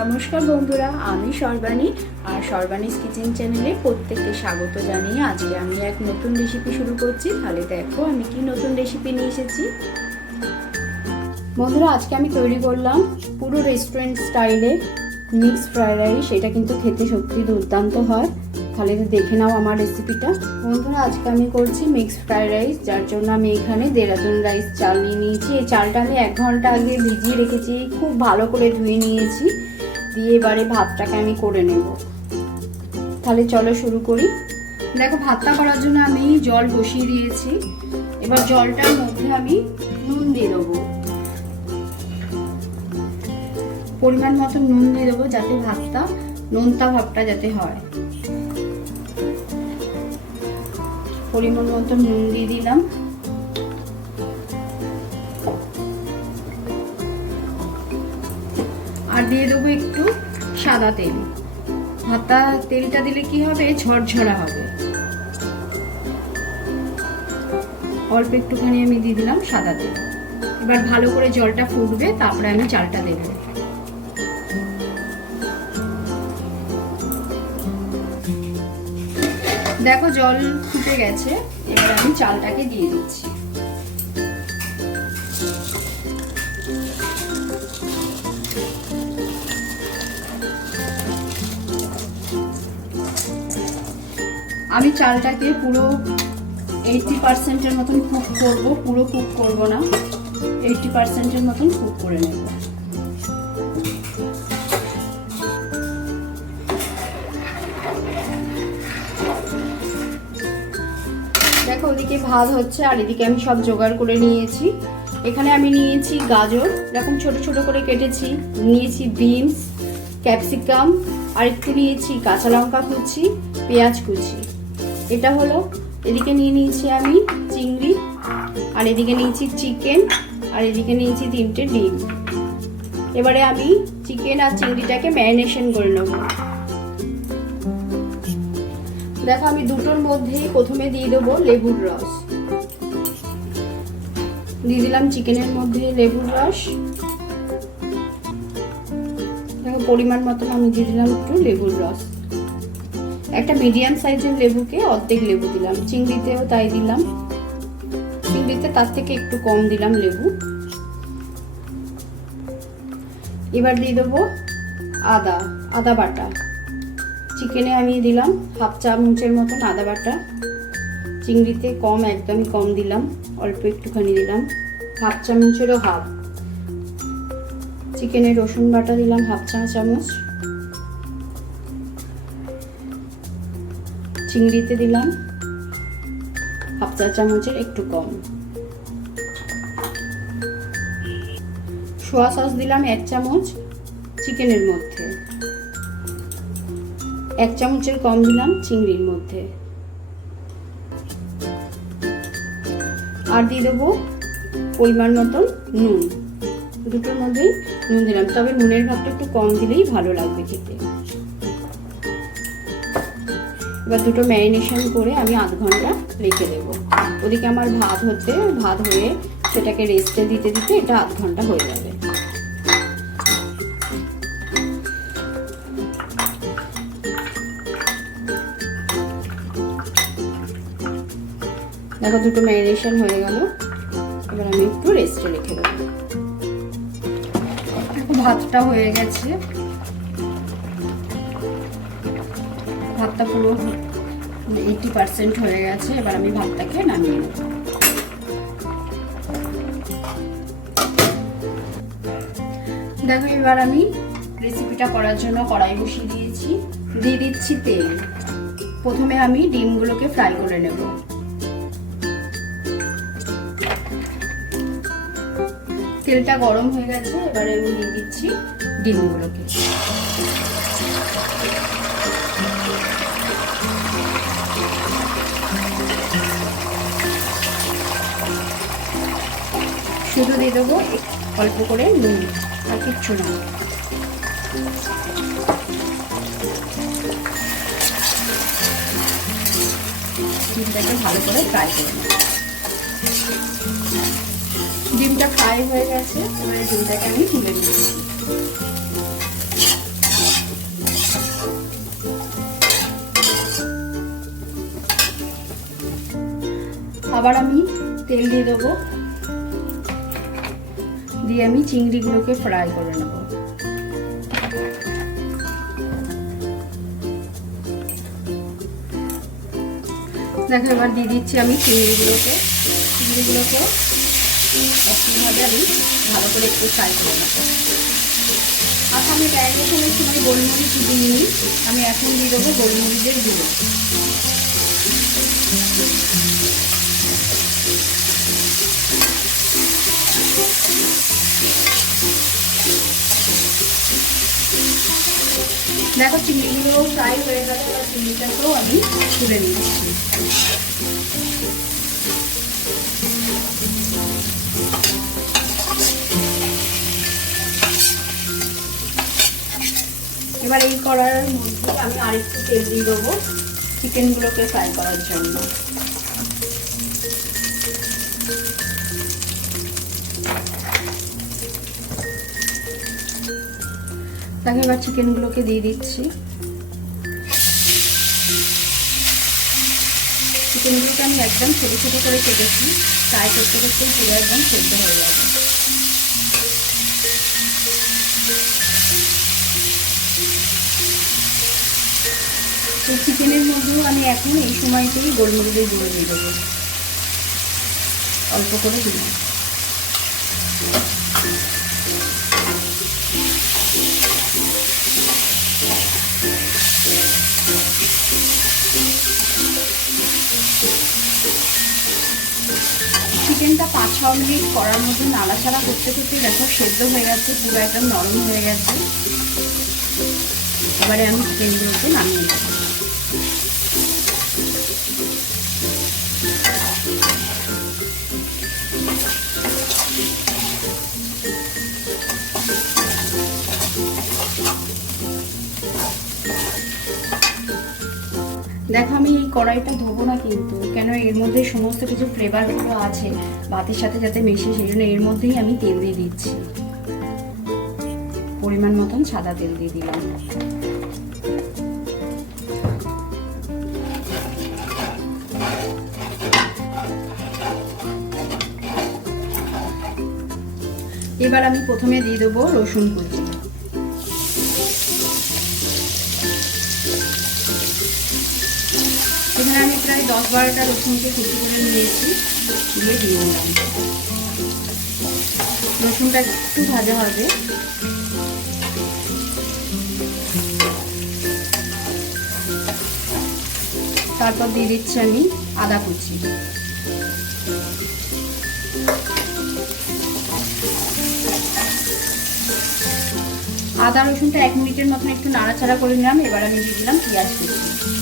নমস্কার বন্ধুরা, আমি সর্বাণী আর সর্বাণীস কিচেন চ্যানেলে প্রত্যেককে স্বাগত জানিয়ে আজকে আমি এক নতুন রেসিপি শুরু করছি। তাহলে দেখো আমি কি নতুন রেসিপি নিয়ে এসেছি। বন্ধুরা, আজকে আমি তৈরি করলাম পুরো রেস্টুরেন্ট স্টাইলে মিক্সড ফ্রাইড রাইস এটা কিন্তু খেতে সত্যি দুর্দান্ত হয়। তাহলে দেখে নাও আমার রেসিপিটা বন্ধুরা, আজকে আমি করছি মিক্সড ফ্রাইড রাইস যার জন্য আমি এখানে দেরাদুন রাইস চাল নিয়ে নিয়েছি। এই চালটা আমি এক ঘণ্টা আগে ভিজিয়ে রেখেছি। খুব ভালো করে ধুয়ে নিয়েছি। দিয়ে এবারে ভাতটাকে আমি করে নেব। তাহলে চলো শুরু করি। দেখো, ভাতটা করার জন্য আমি জল বসিয়ে দিয়েছি। এবার জলটার মধ্যে আমি নুন দিয়ে দেবো। পরিমাণ মতো নুন দিয়ে দেবো যাতে ভাতটা নোনতা ভাবটা যাতে হয়। পরিমাণ মতো নুন দিয়ে দিলাম। সাদা তেল। ভাতা তেলটা দিলে কি হবে? ঝরঝরা হবে। অল্প একটুখানি আমি দিয়ে দিলাম সাদা তেল। এবার ভালো করে জলটা ফুটবে, তারপরে আমি চালটা দেবো। দেখো জল ফুটে গেছে, এবার আমি চালটাকে দিয়ে দিচ্ছি। আমি চালটাকে পুরো এইটটি পার্সেন্টের মতন কুক করব, পুরো কুক করব না এইটটি পার্সেন্টের মতন কুক করে নেব। দেখো ওদিকে ভাত হচ্ছে, আর এদিকে আমি সব জোগাড় করে নিয়েছি। এখানে আমি নিয়েছি গাজর, এরকম ছোট ছোট করে কেটেছি, নিয়েছি বিনস, ক্যাপসিকাম, আর একটু নিয়েছি কাঁচা লঙ্কা কুচি, পেঁয়াজ কুচি। এটা হলো, এদিকে নিয়ে নিয়েছি আমি চিংড়ি, আর এদিকে নিয়েছি চিকেন, আর এদিকে নিয়েছি তিনটে ডিম। এবারে আমি চিকেন আর চিংড়িটাকে ম্যারিনেশন করে নেব। দেখো, আমি দুটোর মধ্যেই প্রথমে দিয়ে দেবো লেবুর রস। দিয়ে দিলাম চিকেনের মধ্যে লেবুর রস। দেখো, পরিমাণ মতন আমি দিয়ে দিলাম একটু লেবুর রস। একটা মিডিয়াম সাইজের লেবুকে অর্ধেক লেবু দিলাম। চিংড়িতেও তাই দিলাম। চিংড়িতে তার থেকে একটু কম দিলাম লেবু। এবার দিয়ে দেবো আদা আদা বাটা। চিকেনে আমি দিলাম হাফ চামচের মতন আদা বাটা। চিংড়িতে কম, একদমই কম দিলাম। অল্প একটুখানি দিলাম। হাফ চামচেরও হাফ। চিকেনে রসুন বাটা দিলাম হাফ চা চামচ। চিংড়িতে দিলাম। হাফ চা চামচের একটু কম। সোয়া সস দিলাম এক চামচ চিকেনের মধ্যে। এক চামচের কম দিলাম চিংড়ির মধ্যে। আর দিয়ে দেবো পরিমাণ মতন নুন। দুটোর মধ্যেই নুন দিলাম। তবে নুনের ভাগটা একটু কম দিলেই ভালো লাগবে খেতে। এবার দুটো ম্যারিনেশন করে আমি আধ ঘণ্টা রেখে দেব। ওদিকে আমার ভাত হতে ভাত হয়ে সেটাকে রেস্টে দিতে দিতে এটা আধ ঘণ্টা হয়ে যাবে। দেখো দুটো ম্যারিনেশন হয়ে গেল। এবার আমি একটু রেস্টে রেখে দেবো। ভাতটা হয়ে গেছে। ভাতটা পুরো এইটি পার্সেন্ট হয়ে গেছে, এবার আমি ভাতটাকে নামিয়ে নেব। দেখো, এবার আমি রেসিপিটা করার জন্য কড়াই বসিয়ে দিয়েছি। দিয়ে দিচ্ছি তেল। প্রথমে আমি ডিমগুলোকে ফ্রাই করে নেব। তেলটা গরম হয়ে গেছে, এবারে আমি দিয়ে দিচ্ছি ডিমগুলোকে। শুধু দিয়ে দেবো। অল্প করে নুন, আর কিচ্ছু না। ডিমটাকে ভালো করে ফ্রাই করে ডিমটা ফ্রাই হয়ে গেছে, এবারে ডিমটাকে আমি তুলে নিচ্ছি। আবার আমি তেল দিয়ে দেবো। দিয়ে আমি চিংড়িগুলোকে ফ্রাই করে নেব। দেখো, এবার দিয়ে দিচ্ছি আমি চিংড়িগুলোকে। চিংড়িগুলোকেও একইভাবে আমি ভালো করে একটু ফ্রাই করে নেব। আচ্ছা আমি ম্যারিনেশনের সময় গোলমরিচ দিইনি আমি এখন দিয়ে দেবো গোলমরিচের গুঁড়ো। দেখো চিংড়িগুলো ফ্রাই হয়ে গেল এবার চিংড়িটাকেও আমি তুলে নিচ্ছি। এবার এই করার মধ্যে আমি আরেকটু তেল দিয়ে দেবো চিকেনগুলোকে ফ্রাই করার জন্য। তাকে এবার চিকেনগুলোকে দিয়ে দিচ্ছি। চিকেনগুলোকে আমি একদম ছোটো ছোটো করে কেটেছি। ফ্রাই করতে করতে পুরো একদম সেদ্ধ হয়ে যাবে। তো চিকেনের মধ্যেও আমি এখন এই সময়তেই গোলমরিচের গুঁড়ো দিয়ে দেবো। অল্প করে দিলাম। চিকেনটা পাঁচ ছ মিনিট করার মধ্যে নাড়াচাড়া করতে করতে দেখো সেদ্ধ হয়ে গেছে, পুরো একদম নরম হয়ে গেছে। এবারে আমি চিকেনগুলোকে নামিয়ে দেবো দেখো আমি এই কড়াইটা ধোবো না কিন্তু, কেন এর মধ্যে সমস্ত কিছু ফ্লেভারগুলো আছে, ভাতের সাথে যাতে মেশে সেই জন্য এর মধ্যেই আমি তেল দিয়ে দিচ্ছি। পরিমাণ মতন সাদা তেল দিয়ে দিলাম। এবার আমি প্রথমে দিয়ে দেবো রসুন কুচি। এখানে আমি প্রায় দশ বারোটা রসুনকে কুচি করে নিয়েছি, দিয়ে দিয়ে দিলাম। রসুনটা একটু ভাজা হবে। তারপর দিয়ে দিচ্ছি আমি আদা কুচি। আদা রসুনটা এক মিনিটের মতন একটু নাড়াচাড়া করে নিলাম, এবার আমি দিয়ে দিলাম পেঁয়াজ কুচি।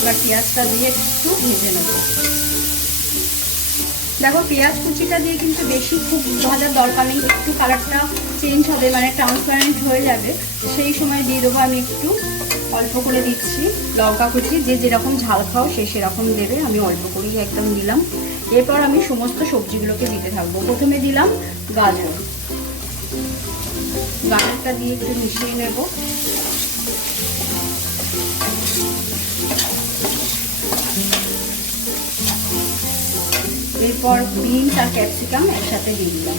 এবার পেঁয়াজটা দিয়ে একটু ভেজে নেব। দেখো, পেঁয়াজ কুচিটা দিয়ে কিন্তু বেশি খুব ভাজার দরকার নেই, একটু কালারটা চেঞ্জ হবে মানে ট্রান্সপারেন্ট হয়ে যাবে। সেই সময় দিয়ে দেবো আমি একটু, অল্প করে দিচ্ছি লঙ্কা কুচি, যে যেরকম ঝাল খাও সে সেরকম দেবে, আমি অল্প করেই একদম দিলাম। এরপর আমি সমস্ত সবজিগুলোকে দিতে থাকব। প্রথমে দিলাম গাজর। গাজরটা দিয়ে একটু মিশিয়ে নেব। এরপর বিনস আর ক্যাপসিকাম একসাথে দিয়ে দিলাম।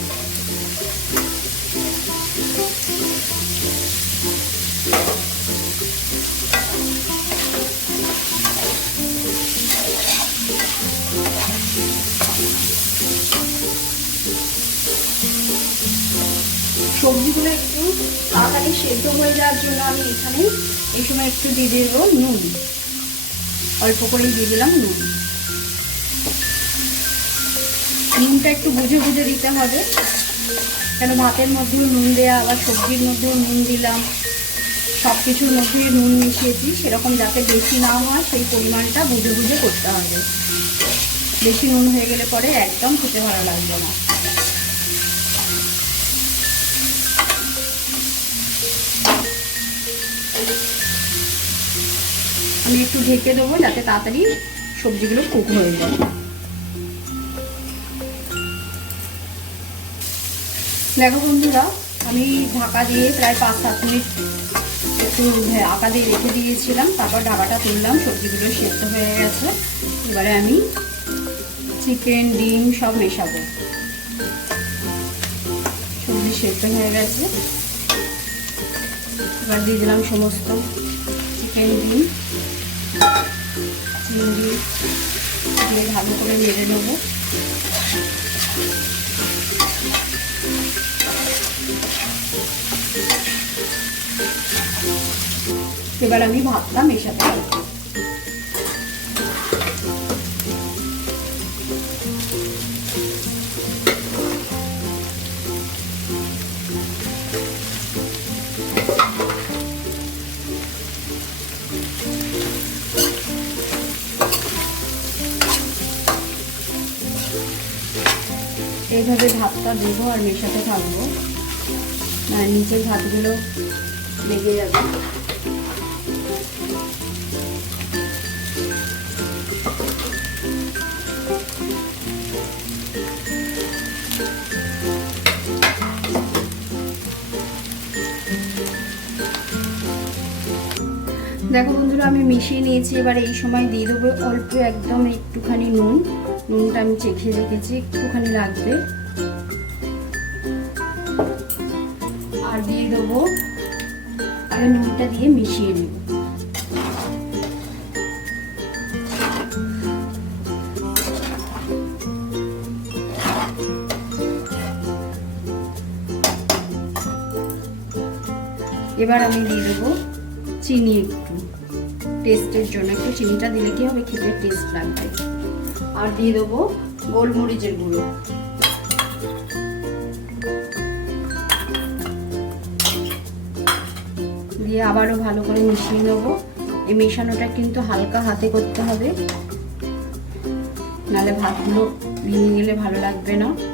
সবজিগুলো একটু তাড়াতাড়ি সেদ্ধ হয়ে যাওয়ার জন্য আমি এখানে এই সময় একটু দিয়ে দেবো নুন। অল্প করেই দিয়ে দিলাম নুন। নুনটা একটু বুঝে বুঝে দিতে হবে। কেন ভাতের মধ্যেও নুন দেওয়া আবার সবজির মধ্যেও নুন দিলাম সব কিছুর মধ্যে নুন মিশিয়েছি, সেরকম যাতে বেশি না হয় সেই পরিমাণটা বুঝে বুঝে করতে হবে। বেশি নুন হয়ে গেলে পরে একদম খেতে ভালো লাগবে না। আমি একটু ঢেকে দেবো যাতে তাড়াতাড়ি সবজিগুলো কুক হয়ে যায়। দেখো বন্ধুরা, আমি ঢাকা দিয়ে প্রায় পাঁচ সাত মিনিট একটু আঁকা দিয়ে রেখে দিয়েছিলাম, তারপর ঢাকাটা তুললাম, সবজিগুলো সেদ্ধ হয়ে গেছে। এবারে আমি চিকেন, ডিম সব মেশাবো। সবজি সেদ্ধ হয়ে গেছে। এবার দিয়ে দিলাম সমস্ত চিকেন, ডিম। চিংড়ি দিয়ে ভালো করে নেড়ে নেব। এবার আমি ভাতটা মেশাতে পারব। এইভাবে ভাতটা দেবো আর মেশাতে থাকব। আর নিচের ভাতগুলো লেগে যাবে। দেখো বন্ধুরা, আমি মিশিয়ে নিয়েছি, এবার এই সময় দিয়ে দেবো অল্প একদম একটুখানি নুন। নুনটা আমি চেখে রেখেছি একটুখানি লাগবে। আর দিয়ে দেবো আগে নুনটা দিয়ে মিশিয়ে নেব। এবার আমি দিয়ে দেবো চিনি একটু। টেস্টের জন্য একটু চিনিটা দিলে কি হবে? খেতে টেস্ট লাগবে। আর দিয়ে দেবো গোলমরিচের গুঁড়ো। দিয়ে আবারও ভালো করে মিশিয়ে নেব। এই মেশানোটা কিন্তু হালকা হাতে করতে হবে। নাহলে ভাতগুলো ভেঙে গেলে ভালো লাগবে না।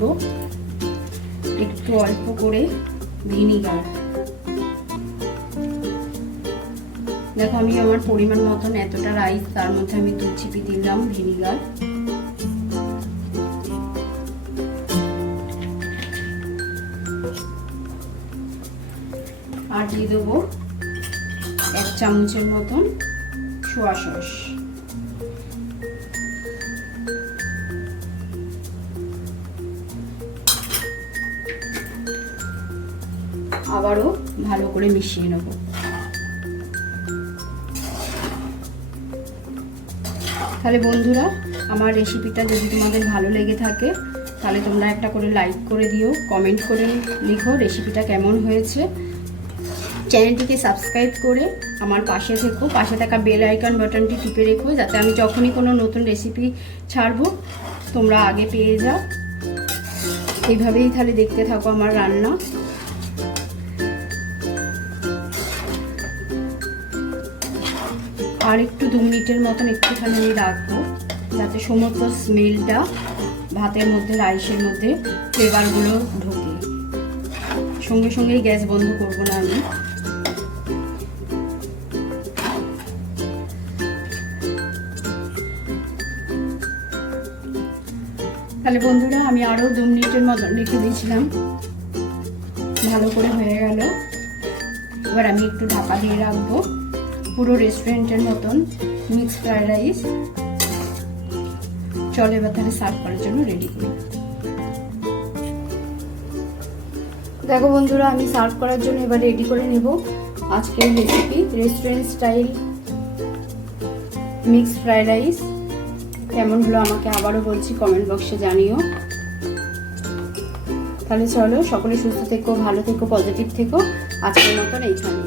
দেব একটু অল্প করে ভিনিগার। দেখো, আমি আমার পরিমাণ মতন এতটা রাইস তার মধ্যে আমি দু চিপি দিলাম ভিনিগার। আর দিয়ে দেবো এক চামচের মতন সোয়া সস আবারও ভালো করে মিশিয়ে নেব। তাহলে বন্ধুরা, আমার রেসিপিটা যদি তোমাদের ভালো লেগে থাকে, তাহলে তোমরা একটা করে লাইক করে দিও কমেন্ট করে লিখো রেসিপিটা কেমন হয়েছে। চ্যানেলটিকে সাবস্ক্রাইব করে আমার পাশে থেকো, পাশে থাকা বেল আইকন বাটনটি টিপে রেখো, যাতে আমি যখনই কোনো নতুন রেসিপি ছাড়বো, তোমরা আগে পেয়ে যাও। এইভাবেই তাহলে দেখতে থাকো আমার রান্না। আর একটু দু মিনিটের মতন একটুখানি আমি রাখব। যাতে সমস্ত স্মেলটা ভাতের মধ্যে রাইসের মধ্যে ফ্লেভারগুলো ঢোকে। সঙ্গে সঙ্গেই গ্যাস বন্ধ করব না আমি। তাহলে বন্ধুরা, আমি আরও দু মিনিটের মতন রেখে দিয়েছিলাম। ভালো করে হয়ে গেল। এবার আমি একটু ঢাকা দিয়ে রাখব। রেস্টুরেন্টের মতন মিক্স ফ্রাইড রাইস চলে এবার তাহলে সার্ভ করার জন্য রেডি করি দেখো বন্ধুরা, আমি সার্ভ করার জন্য এবার রেডি করে নেব। আজকের recipe restaurant style mix fried rice কেমন হলো আমাকে আবারও বলছি কমেন্ট বক্সে জানিও। তাহলে চলো, সকলে সুস্থ থেকো, ভালো থেকো পজিটিভ থেকো। আজকের মতন এইখানে